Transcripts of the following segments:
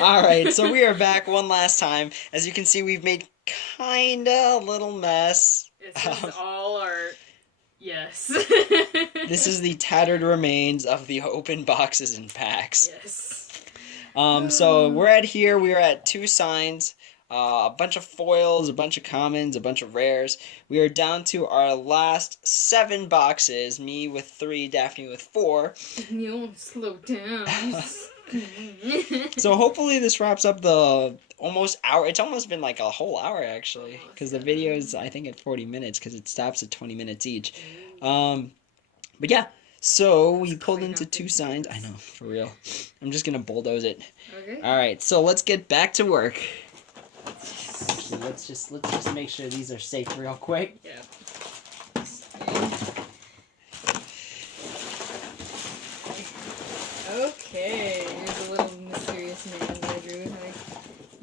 Alright, so we are back one last time. As you can see, we've made kinda a little mess. This is all art. Yes. This is the tattered remains of the open boxes and packs. Yes. So we're at here, we are at 2 signs, a bunch of foils, a bunch of commons, a bunch of rares. We are down to our last 7 boxes, me with 3, Daphne with 4. You won't slow down. So hopefully this wraps up the almost hour. It's almost been like a whole hour actually, because the video is I think at 40 minutes because it stops at 20 minutes each. But yeah, so we pulled into 2 signs. I know, for real. I'm just gonna bulldoze it. Okay. All right, so let's get back to work. Actually, let's just make sure these are safe real quick. Yeah. Okay, here's a little mysterious man that I drew, like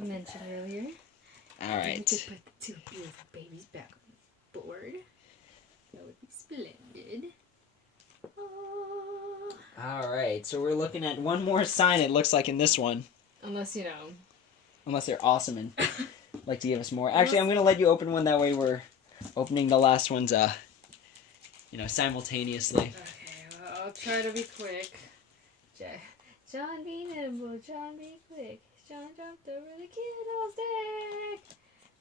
I mentioned earlier. All right. You could put the 2 beautiful babies back on the board. That would be splendid. Oh. All right, so we're looking at one more sign. It looks like in this one. Unless, you know. Unless they're awesome and like to give us more. Actually, I'm gonna let you open one. That way, we're opening the last ones, simultaneously. Okay, well, I'll try to be quick. John be nimble, John be quick. John jumped over the kiddo's deck.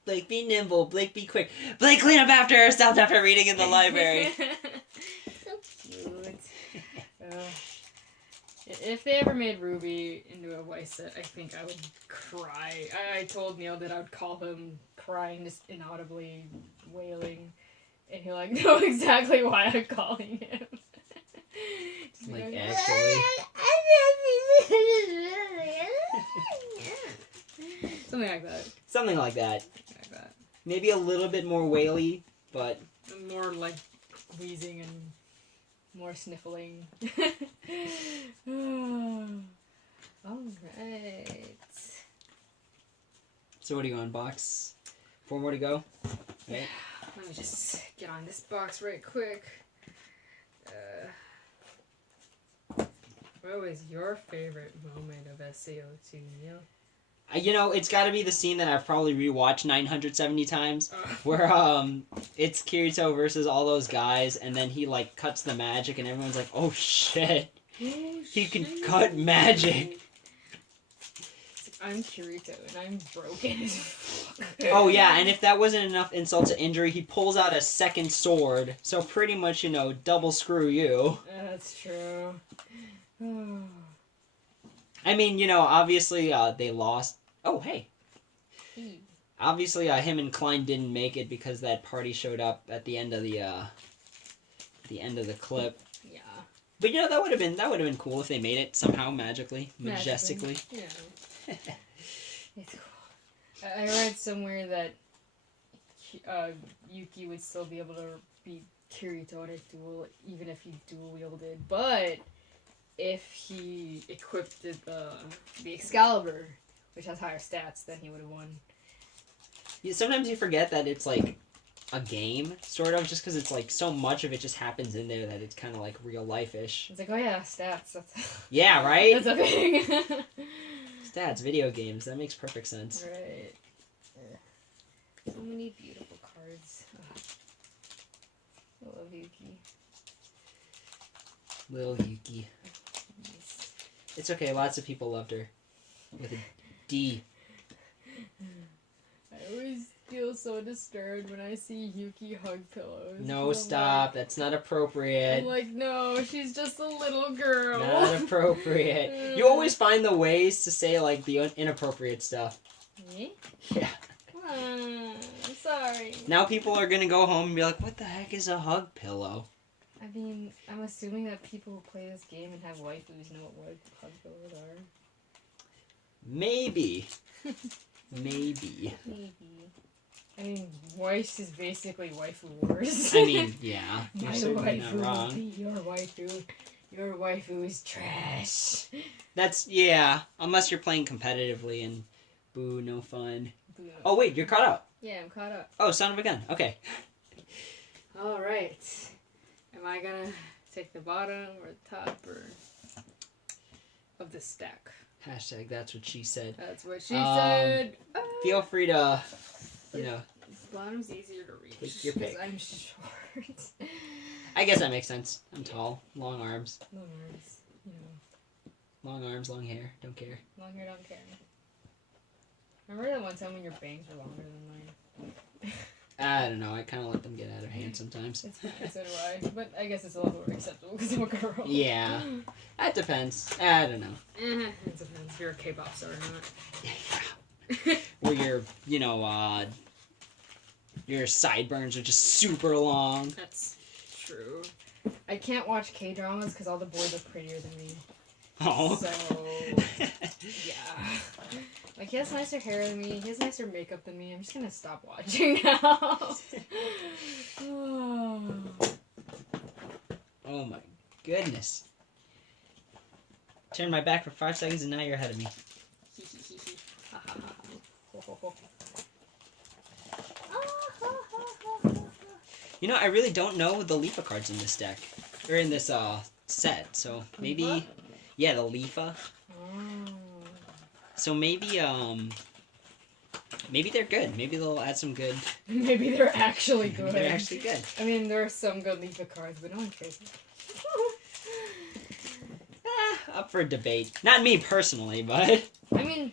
Blake be nimble, Blake be quick. Blake clean up after herself after reading in the library. So cute. If they ever made Ruby into a Weiss set, I think I would cry. I told Neil that I would call him crying, just inaudibly wailing. And he'll like know exactly why I'm calling him. Like, actually. Something like that. Something like that. Maybe a little bit more waily, but... More like wheezing and more sniffling. Alright. So what do you unbox? 4 more to go? Right. Let me just get on this box right quick. What was your favorite moment of SAOII, Neil? You know, it's got to be the scene that I've probably rewatched 970 times, where it's Kirito versus all those guys, and then he like cuts the magic, and everyone's like, "Oh shit, he can cut magic." I'm Kirito, and I'm broken as fuck. Oh yeah, and if that wasn't enough insult to injury, he pulls out a second sword, so pretty much, you know, double screw you. That's true. I mean, you know, obviously they lost. Oh, hey. Obviously, him and Klein didn't make it because that party showed up at the end of the clip. Yeah. But you know, that would have been cool if they made it somehow magically, majestically. Yeah. It's cool. I read somewhere that Yuki would still be able to beat Kirito at a duel, even if he dual wielded, but if he equipped the Excalibur, which has higher stats, then he would have won. Yeah, sometimes you forget that it's like a game, sort of, just because it's like so much of it just happens in there that it's kind of like real life-ish. It's like, oh yeah, stats. That's yeah, right? That's a thing. Stats, video games, that makes perfect sense. Right. So many beautiful cards. I love Yuki. Little Yuki. Nice. It's okay, lots of people loved her. With a D. I always feel so disturbed when I see Yuki hug pillows. No, stop. That's not appropriate. I'm like, no, she's just a little girl. Not appropriate. You always find the ways to say, like, the inappropriate stuff. Me? Yeah. I'm sorry. Now people are gonna go home and be like, what the heck is a hug pillow? I mean, I'm assuming that people who play this game and have waifus know what hug pillows are. Maybe. Maybe. Maybe. I mean, Weiss is basically waifu wars. I mean, yeah. You're My certainly waifu not wrong. will be your waifu. Your waifu is trash. That's, yeah. Unless you're playing competitively and boo, no fun. Boo. Oh, wait, you're caught up. Yeah, I'm caught up. Oh, son of a gun. Okay. Alright. Am I gonna take the bottom or the top or of the stack? Hashtag that's what she said. That's what she said. Feel free to, you know. The bottom's easier to reach Take your because pick. I'm short. I guess that makes sense. I'm tall, long arms. Long arms, you know. Long arms, long hair. Don't care. Long hair, don't care. Remember that one time when your bangs were longer than mine? I don't know. I kind of let them get out of hand sometimes. It's fine, so do I. But I guess it's a little more acceptable because I'm a girl. Yeah. That depends. I don't know. It depends if you're a K-pop star or not. Or your sideburns are just super long. That's true. I can't watch K-dramas because all the boys are prettier than me. Oh. So, yeah. Like, he has nicer hair than me. He has nicer makeup than me. I'm just gonna stop watching now. Oh my goodness. Turn my back for 5 seconds and now you're ahead of me. You know, I really don't know the Leafa cards in this deck. Or in this set. So maybe Leafa? yeah, the Leafa. So maybe maybe they're good. Maybe they'll add some good. Maybe they're actually good. Maybe they're actually good. I mean, there are some good Leafa cards, but no one cares. Up for debate. Not me personally, but I mean,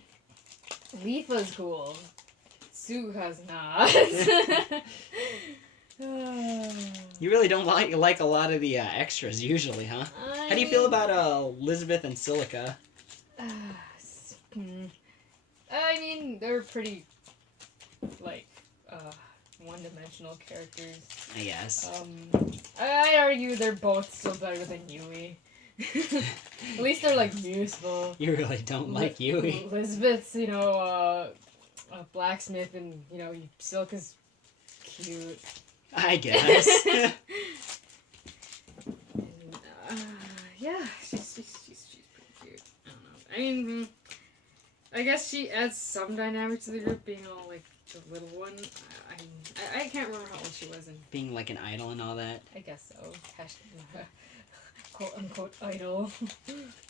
Leafa's cool. Suga's not. you really don't like a lot of the extras usually, huh? How do you feel about Elizabeth and Silica? I mean, they're pretty, like, one-dimensional characters. I guess. I'd argue they're both still better than Yui. At least they're, like, useful. You really don't like Yui. Elizabeth's, you know, a blacksmith, and, you know, Silica's cute. I guess. And, yeah, she's pretty cute. I don't know. I mean, I guess she adds some dynamic to the group, being all, like, the little one. I can't remember how old she was. Being, like, an idol and all that. I guess so. Hashtag, quote-unquote idol.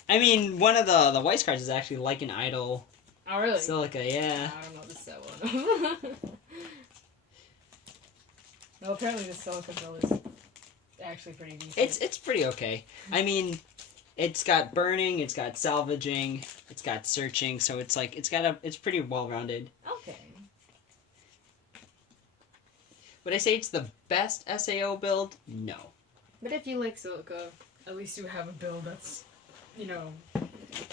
I mean, one of the Weiss cards is actually like an idol. Oh, really? Silica, yeah. I don't know the set one. No, apparently the Silica build is actually pretty decent. It's pretty okay. I mean, it's got burning, it's got salvaging, it's got searching, so it's like it's pretty well rounded. Okay. Would I say it's the best SAO build? No. But if you like Silica, at least you have a build that's, you know,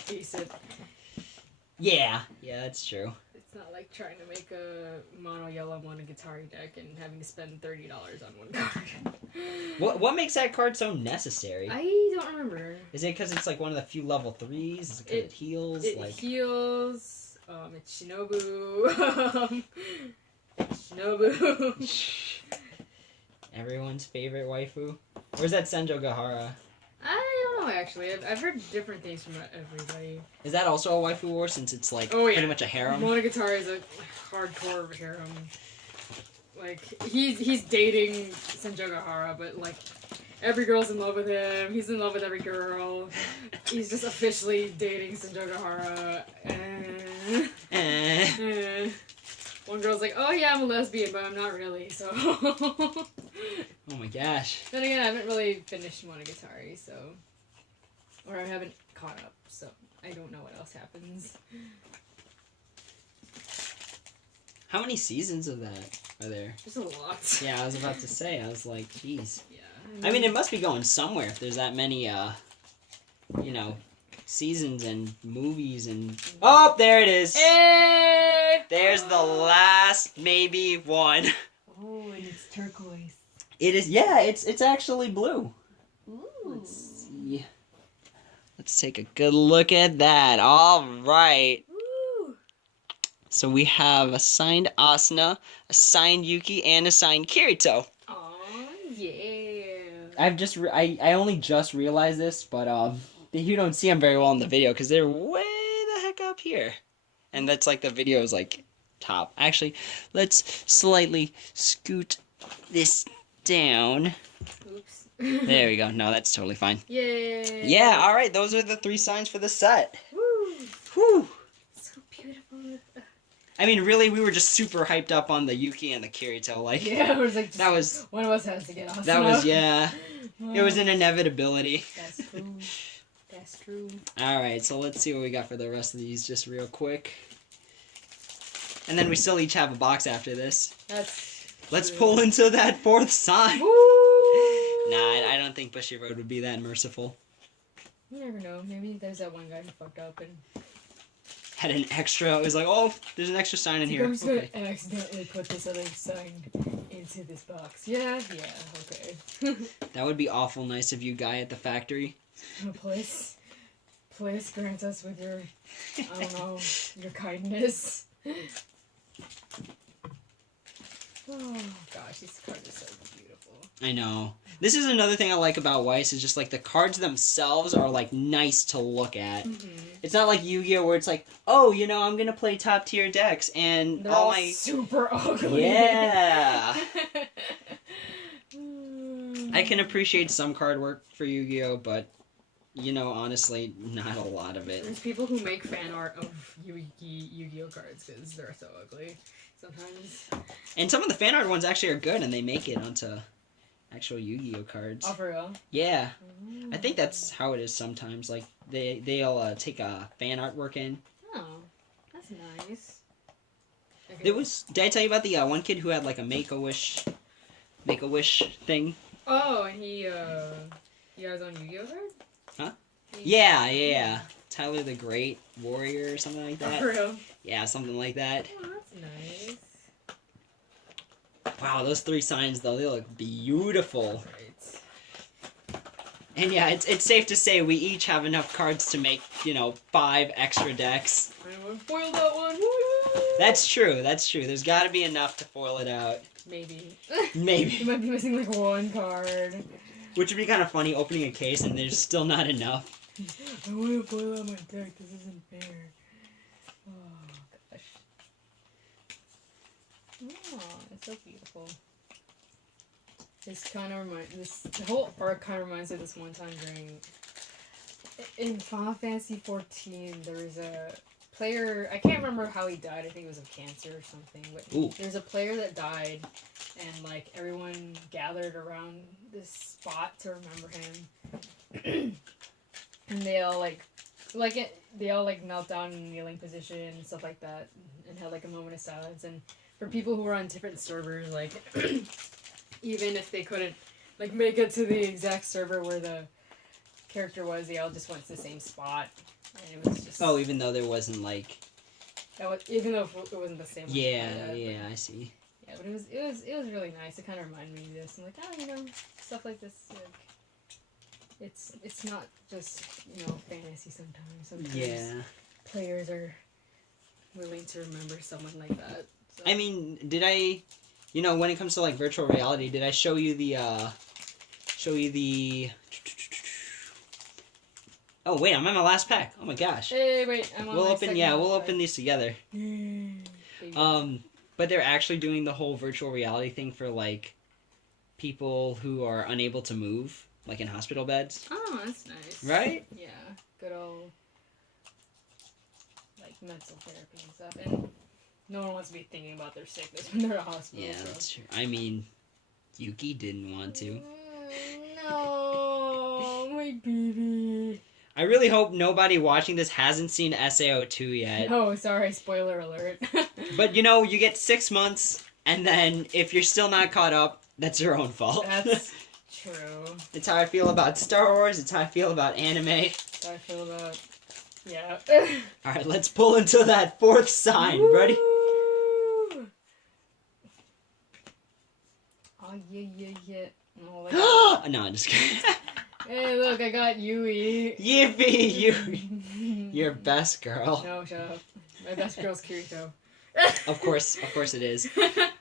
decent. Yeah, that's true. It's not like trying to make a mono yellow monogatari deck and having to spend $30 on one card. What makes that card so necessary? I don't remember. Is it because it's like one of the few level 3s? Is it because it heals? It heals. It's Shinobu. Shinobu. Everyone's favorite waifu? Or is that Senjo Gahara? I don't know, actually. I've heard different things from everybody. Is that also a waifu war since it's like pretty much a harem? Monogatari is a hardcore harem. Like, he's dating Senjo Gahara, but like, every girl's in love with him. He's in love with every girl. He's just officially dating Senjo Gahara. One girl's like, oh yeah, I'm a lesbian, but I'm not really, so... Oh my gosh. Then again, I haven't really finished Monogatari, so... Or I haven't caught up, so I don't know what else happens. How many seasons of that are there? There's a lot. Yeah, I was about to say, I was like, geez. Yeah. I mean, it must be going somewhere if there's that many, you know, seasons and movies and... Oh, there it is! Hey! There's the last, maybe, one. Oh, and it's turquoise. It is, yeah, it's actually blue. Ooh. Let's see. Let's take a good look at that. All right. Ooh. So we have a signed Asuna, a signed Yuki, and a signed Kirito. Oh, yeah. I only just realized this, but you don't see them very well in the video because they're way the heck up here. And that's like the video is like top. Actually, let's slightly scoot this down. Oops. There we go. No, that's totally fine. Yay. Yeah, alright, those are the 3 signs for the set. Woo. Whew. I mean, really, we were just super hyped up on the Yuki and the Kirito. Like, Yeah, it was like that was one of us has to get Asuna. that was yeah. It was an inevitability. That's true. That's true. All right, so let's see what we got for the rest of these, just real quick. And then we still each have a box after this. Let's pull into that fourth sign. Woo! Nah, I don't think Bushy Road would be that merciful. You never know. Maybe there's that one guy who fucked up and Had an extra. It was like, oh, there's an extra sign in here. I'm just gonna accidentally put this other sign into this box. Yeah, okay. That would be awful nice of you, guy at the factory. Please grant us with your, I don't know, your kindness. Oh gosh, these cards are so beautiful. I know. This is another thing I like about Weiss, is just like the cards themselves are like nice to look at. Mm-hmm. It's not like Yu-Gi-Oh! Where it's like, oh, you know, I'm gonna play top tier decks and they're all my super ugly. Yeah. I can appreciate some card work for Yu-Gi-Oh, but you know, honestly, not a lot of it. There's people who make fan art of Yu-Gi-Oh cards because they're so ugly sometimes. And some of the fan art ones actually are good, and they make it onto actual Yu-Gi-Oh cards. Oh, for real? Yeah. Ooh. I think that's how it is sometimes. Like, they'll take a fan artwork in. Oh, that's nice. Okay. Did I tell you about the one kid who had like a Make-A-Wish thing? Oh, and he has his own Yu-Gi-Oh card? Huh? Yeah. Tyler the Great Warrior or something like that. Oh, for real? Yeah, something like that. Oh, that's nice. Wow, those 3 signs though, they look beautiful. Right. And yeah, it's safe to say we each have enough cards to make, 5 extra decks. I foiled that one. That's true. There's got to be enough to foil it out. Maybe. Maybe. You might be missing like 1 card. Which would be kind of funny, opening a case and there's still not enough. I want to foil out my deck. This isn't fair. Oh, gosh. Oh, it's so beautiful. The whole arc kind of reminds me of this one time in Final Fantasy XIV, there was a player, I can't remember how he died, I think it was of cancer or something, but there's a player that died, and like everyone gathered around this spot to remember him, and they all knelt down in a kneeling position and stuff like that, and had like a moment of silence. And for people who were on different servers, like even if they couldn't like make it to the exact server where the character was, they all just went to the same spot, and it was just even though there wasn't like even though it wasn't the same. I see. Yeah, but it was really nice. It kind of reminded me of this. I'm like, stuff like this. Like, it's not just fantasy sometimes. Sometimes players are willing to remember someone like that. So. I mean, did I, when it comes to like virtual reality, did I show you the? Oh wait, I'm on my last pack. Oh my gosh. Hey, wait, I'm on we'll my open. second Yeah, we'll pack. open these together. But they're actually doing the whole virtual reality thing for like people who are unable to move, like in hospital beds. Oh, that's nice. Right? Yeah, good old like mental therapy and stuff. And no one wants to be thinking about their sickness when they're in a hospital. Yeah, so. that's true. I mean, Yuki didn't want to. No, my baby. I really hope nobody watching this hasn't seen SAO2 yet. Oh, sorry, spoiler alert. But you get 6 months, and then if you're still not caught up, that's your own fault. That's true. It's how I feel about Star Wars, it's how I feel about anime. That's how I feel about... Yeah. Alright, let's pull into that 4th sign. Woo! Ready? Oh, yeah. No, No, I'm just kidding. Hey, look, I got Yui. Yippee! Your best girl. No, shut up. My best girl's Kirito. Of course it is.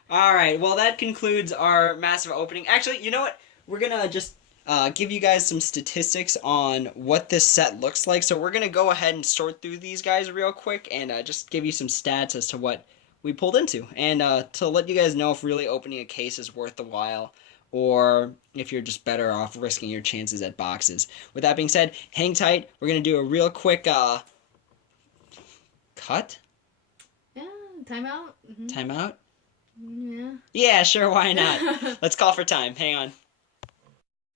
Alright, well that concludes our massive opening. Actually, you know what? We're gonna just give you guys some statistics on what this set looks like. So we're gonna go ahead and sort through these guys real quick and just give you some stats as to what we pulled into. And to let you guys know if really opening a case is worth the while, or if you're just better off risking your chances at boxes. With that being said, hang tight. We're going to do a real quick cut. Yeah, Timeout? Mm-hmm. Timeout? Yeah. Yeah, sure, why not? Let's call for time. Hang on.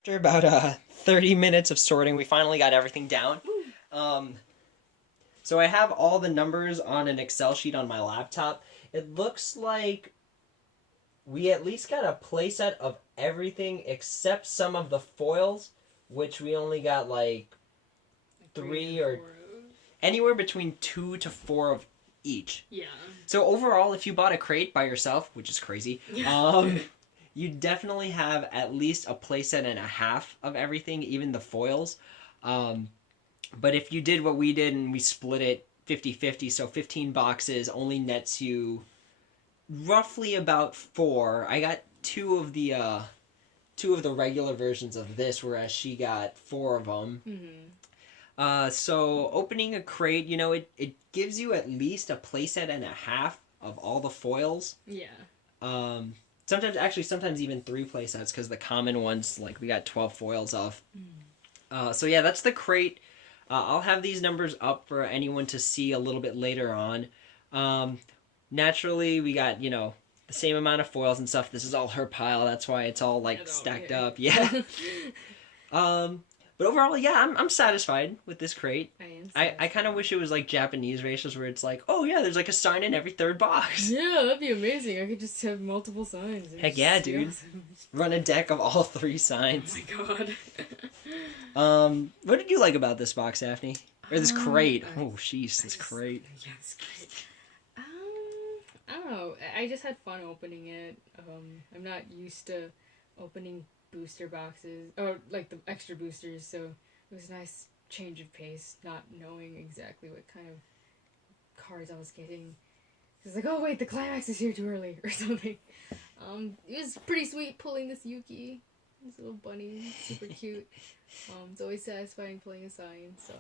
After about 30 minutes of sorting, we finally got everything down. So I have all the numbers on an Excel sheet on my laptop. It looks like we at least got a playset of everything except some of the foils, which we only got like 3 or anywhere between 2 to 4 of each. Yeah. So overall, if you bought a crate by yourself, which is crazy, you definitely have at least a playset and a half of everything, even the foils. But if you did what we did and we split it 50-50, so 15 boxes only nets you roughly about 4. I got 2 of the regular versions of this, whereas she got 4 of them. Mm-hmm. So opening a crate, it gives you at least a playset and a half of all the foils. Yeah. Sometimes even 3 playsets, because the common ones, like, we got 12 foils of. So yeah, that's the crate. I'll have these numbers up for anyone to see a little bit later on. Naturally, we got, the same amount of foils and stuff. This is all her pile. That's why it's all, like, stacked up. Yeah. But overall, yeah, I'm satisfied with this crate. I kind of wish it was like Japanese races where it's like, oh yeah, there's like a sign in every 3rd box. Yeah, that'd be amazing. I could just have multiple signs. Heck yeah, dude. Awesome. Run a deck of all 3 signs. Oh my god. What did you like about this box, Daphne? Or this crate? Oh, jeez, this crate. Yeah, this crate. I don't know. I just had fun opening it. I'm not used to opening booster boxes or like the extra boosters, so it was a nice change of pace, not knowing exactly what kind of cards I was getting. It was like, oh wait, the climax is here too early or something. It was pretty sweet pulling this Yuki, this little bunny, super cute. It's always satisfying pulling a sign, so.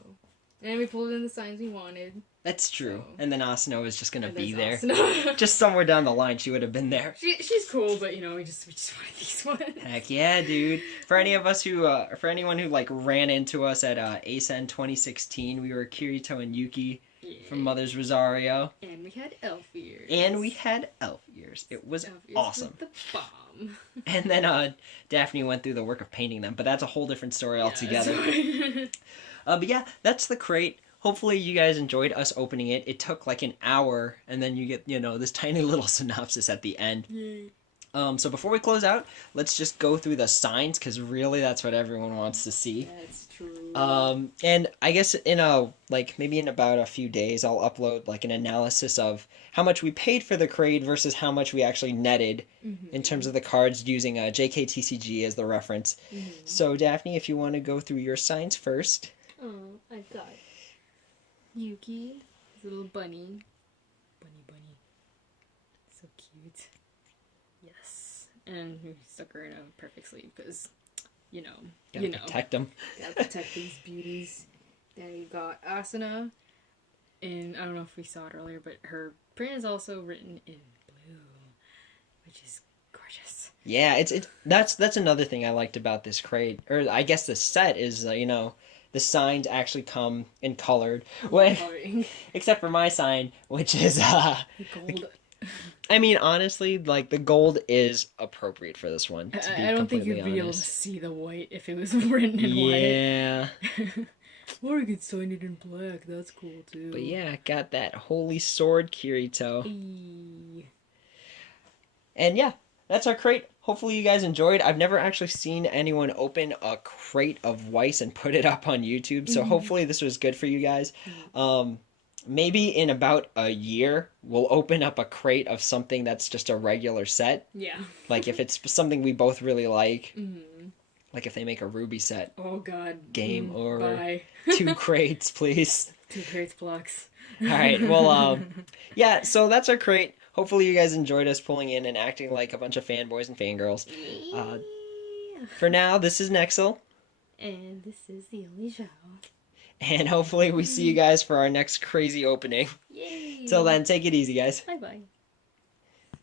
And we pulled in the signs we wanted. That's true. So. And then Asuna was just gonna be there. Asuna. Just somewhere down the line, she would have been there. She's cool, but we just wanted these ones. Heck yeah, dude! For anyone who like ran into us at ASEN 2016, we were Kirito and Yuki from Mother's Rosario. And we had elf ears. It was awesome. With the bomb. And then Daphne went through the work of painting them, but that's a whole different story altogether. But yeah, that's the crate. Hopefully you guys enjoyed us opening it. It took like an hour, and then you get, this tiny little synopsis at the end. Yay. So before we close out, let's just go through the signs, because really that's what everyone wants to see. That's true. And I guess maybe in about a few days, I'll upload like an analysis of how much we paid for the crate versus how much we actually netted in terms of the cards using JKTCG as the reference. So Daphne, if you want to go through your signs first. Oh, I've got Yuki, his little bunny. Bunny. So cute. Yes. And we stuck her in a perfect sleeve because, Gotta protect them. Gotta protect these beauties. Then you got Asuna. And I don't know if we saw it earlier, but her print is also written in blue, which is gorgeous. Yeah, that's another thing I liked about this crate, or I guess the set is, the signs actually come in colored. Except for my sign, which is gold. I mean, honestly, like, the gold is appropriate for this one. I don't think you'd be able to see the white if it was written in white. Yeah. Or you could sign it in black. That's cool too. But yeah, got that holy sword, Kirito. And yeah, that's our crate. Hopefully you guys enjoyed. I've never actually seen anyone open a crate of Weiss and put it up on YouTube, so hopefully this was good for you guys. Maybe in about a year, we'll open up a crate of something that's just a regular set. Yeah. Like if it's something we both really like. Like if they make a Ruby set. Oh god. Game over. Bye. 2 crates, please. 2 crates blocks. Alright, well, yeah, so that's our crate. Hopefully you guys enjoyed us pulling in and acting like a bunch of fanboys and fangirls. For now, this is Nexel. And this is the only show. And hopefully we see you guys for our next crazy opening. Yay! Till then, take it easy, guys. Bye-bye.